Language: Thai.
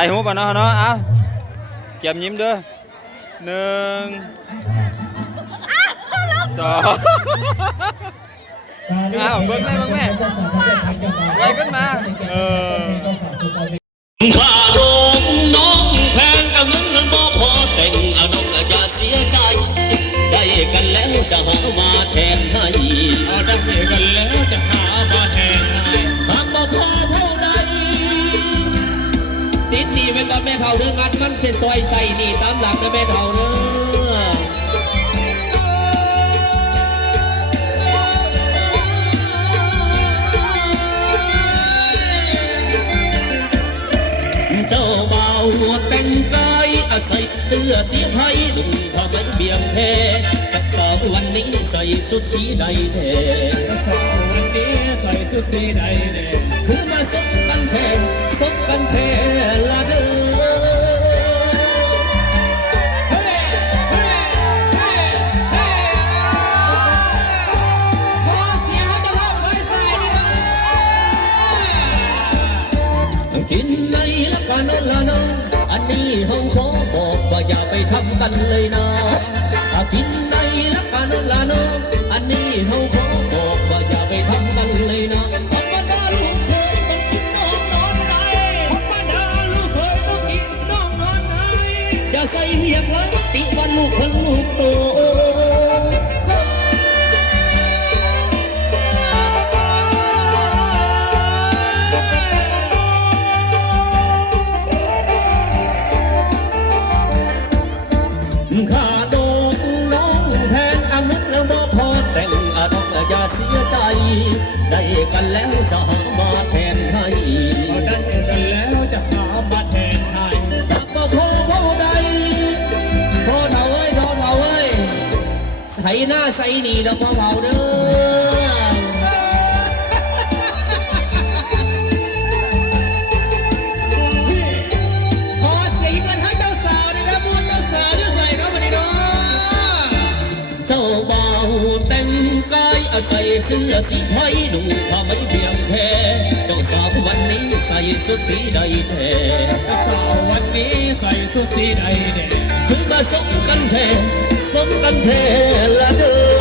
ถ่ายหูป่ะเนาะเอาเก็บยิ้มด้วย1 2อ้าวเบิ้งแม่ไว้ขึ้นมาข้าดงน้องแพงเอาเงินนั้นบ่พอแต่งเอาน้องอย่าเสียใจได้กันแล้วจะหามาแทนให้ได้กันแล้วจะหามาแทนให้หากบ่พอเท่าใดติดหนี้ไว้ก่อนแม่เฒ่าเรื่องงานมันจะซอยใส่หนี้ตามหลักนะแม่เฒ่าเด้อเจ้าบ่าวแต่งกายอาศัยเตื้อเสียให้ดุงทำไมเบี่ยงแพ้กับสาววันนี้ใส่สุดสีใดแท้สาววันนี้ใส่สุดสีใดแท้คือมาสบกันแท้สบกันแท้ละเด้อกินในละกันนั่นละน้องอันนี้ห้องขอบอกว่าอย่าไปทำกันเลยนะถ้ากินในละกันนั่นละน้องอันนี้ห้องขอบอกว่าอย่าไปทำกันเลยนะธรรมดาลูกเคยต้องกินน้องนอนไหนธรรมดาลูกเคยต้องกินน้องนอนไหนอย่าใส่เหียกหลังติวันลูกคนลูกโตข้าโดนน้องแพงอามุดแล้วบ่พอแต่งอาต้องอย่าเสียใจได้กันแล้วจะหามาแทนให้ได้กันแล้วจะหามาแทนให้หากบ่พอเท่าใดพอเราเอ้ยพอเราเอ้ยใส่หน้าใส่นี่ดอกพ่อเบาเด้อเจ้าบ่าวแต่งกายอาศัยเสื้อสีไทยดูผ้าไหมเบี่ยงแพ้เจ้าสาววันนี้ใส่สุดสีใดแท้สาววันนี้ใส่สุดสีใดแท้คือมาสมกันแท้สมกันแท้ละเด้อ